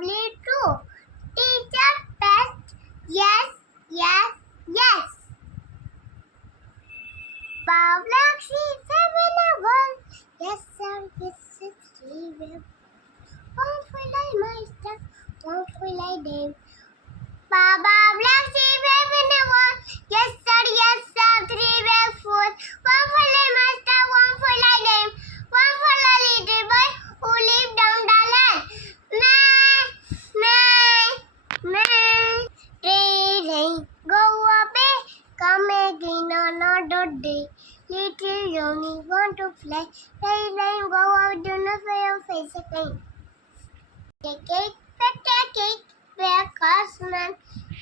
probably true. Teacher best. Yes, yes, yes. Bob like sheep in a world. Yes, sir, yes, it's true. Won't we like master? Won't we like them? Baba black sheep in a world. Yes, sir, 3 by 4. One for like master, one for like them. One for the little boy who live down the lane. Man. Train, go away, come again on another day. Little Johnny want to fly. Train, go out, do not fear face again. Take cake, where cosman.